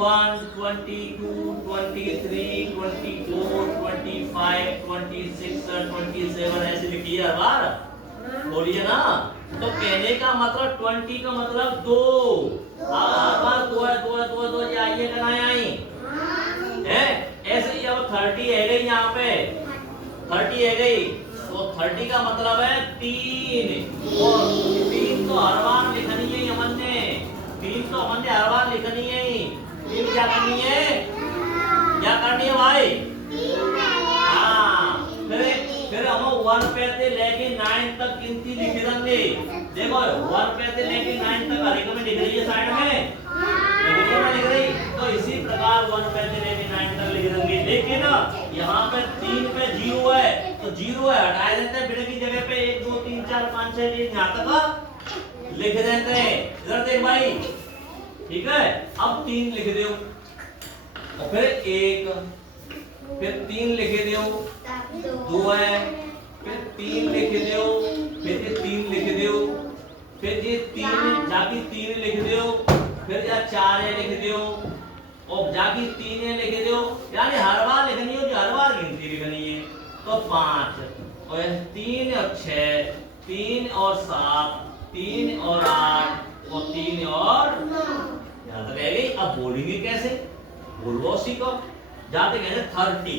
21, 22, 23, 24, 25, 26, 27 ऐसे लिखिए हर बार, बोलिए ना। तो कहने का मतलब 20 का मतलब 2, हर बार 2 है, 2 है, 2 है, 2 है, आइए करना आई है। ऐसे ही अब 30 है गई, यहाँ पे 30 है गई, तो 30 का मतलब है 3, और 3 तो हर बार लिखनी है अमन ने, 3 तो अमन ने हर बार लिखनी है। 3 क्या करनी है, क्या करनी है भाई? हाँ, फिर हम 1 पे से लेके 9 तक गिनती लिख देंगे। देखो 1 पे से लेके 9 तक हर एक में लिख रही है, साइड में लिख रही। तो इसी प्रकार 1 पे से लेके 9 तक लिख देंगे। लेकिन यहाँ पे 3 पे 0 है, तो 0 है हटा देते हैं, बिना की जगह पे 1 2 3 4 5 6 यहाँ तक लिख देते हैं। इधर देख भाई, ठीक है। अब 3 लिख दो, और फिर 1, फिर 3 लिख दो, 2 है, फिर 3 लिख दो, फिर ये 3 लिख दो, फिर ये 3 जाके 3 लिख दो, फिर या 4 है लिख दो, और जाके 3 है लिख दो। यानी हर बार लिखनी हो, हर बार गिनती लिखनी है। तो 5 और 3 और 6, 3 और 7, 3 और 8, और 3 और 9, यहाँ तक रह गई। अब बोलेंगे कैसे, बोलो सीखो। जाते कहते हैं 30,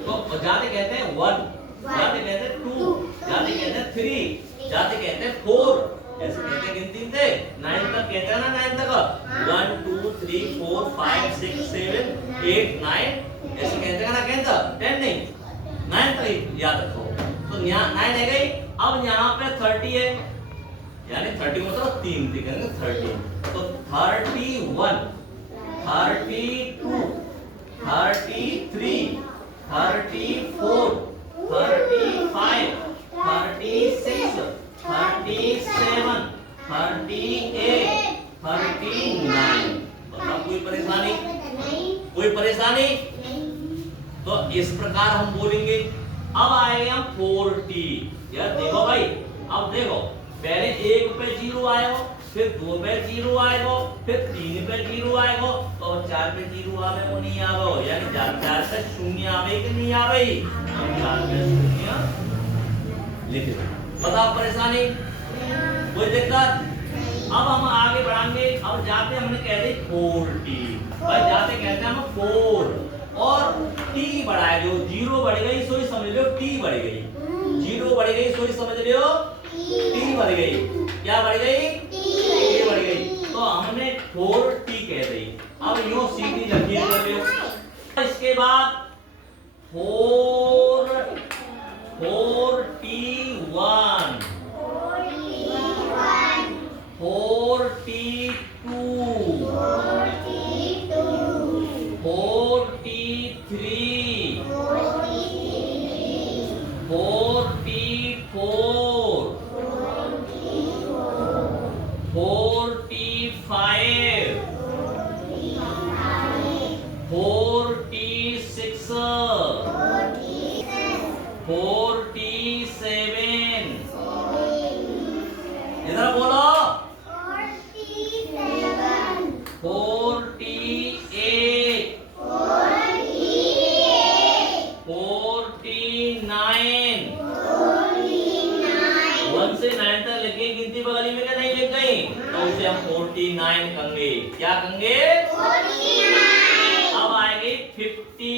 तो जाते कहते हैं 1, जाते कहते हैं 2, जाते कहते हैं 3, जाते कहते हैं 4, ऐसे कहते हैं गिनती से 9 तक कहते हैं ना, 9 तक 1 2 3 4 5 6 7 8 9 ऐसे कहते हैं ना, कहते 10 नहीं, 9 तक याद रखो। तो यहाँ 9 है गई। अब यहाँ पे 30 है, यानी 30 मतलब 3 लिखेंगे 30, तो 31 32 33 34 35 36 37 38 39। बताओ कोई परेशानी, कोई परेशानी? तो इस प्रकार हम बोलेंगे। अब आएंगे हम 40। यार देखो भाई, अब देखो पहले 1 पे 0 आएगा, फिर 2 पे 0 आएगा, फिर 3 पे 0 आएगा, और 4 पे 0 आवे वो नहीं आवे, यानी 4 पे 0 आवे कि नहीं आवे, हम 4 पे 0 लिख दो। बताओ परेशानी, कोई दिक्कत? अब हम आगे बढ़ाएंगे। अब जाते हमने कह दी 40, भाई जाते कहते हैं हम 4, और t बढ़ाए जो 0 बढ़ गई, सोई समझ लो t बढ़ गई, 0 बढ़ गई, सोई समझ लो t बढ़ गई। क्या बढ़ गई? t बढ़ गई। तो हमने 4t कह दी। अब यूं सीधी लकीर कर लो। इसके बाद 41 42 43 44 45 46 47। इधर बोलो 48 49। 1 से 9 तक लिख गई गिनती, बगली में क्या नहीं लिख गई, तो उसे हम 49 कहेंगे। क्या कहेंगे? 49। अब आएगी 50।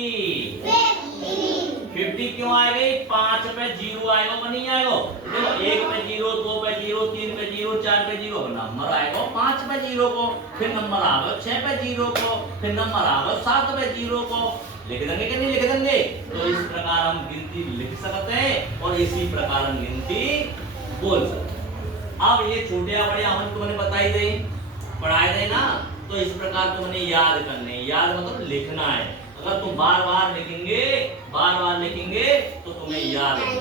50 क्यों आएगी? 5 पे 0 आएगा कि नहीं आएगा? देखो 1 पे 0, 2 पे 0, 3 पे 0, 4 पे 0, नंबर आएगा 5 पे 0 को, फिर नंबर आएगा 6 पे 0 को, फिर नंबर आएगा 7 पे 0 को। लिख देंगे कि नहीं लिख देंगे? तो इस प्रकार हम गिनती लिख सकते हैं, और इसी प्रकार हम गिनती बोल सकते हैं। अब ये छोटे या बड़े हम तुमने बताई दे, पढ़ाए दे ना, तो इस प्रकार तुमने याद करने, याद मतलब लिखना है। अगर तुम बार बार लिखेंगे, बार बार लिखेंगे तो तुम्हें याद है,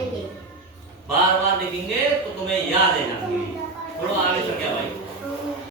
बार बार लिखेंगे तो तुम्हें याद है जाएंगे। थोड़ा आगे चल गया भाई।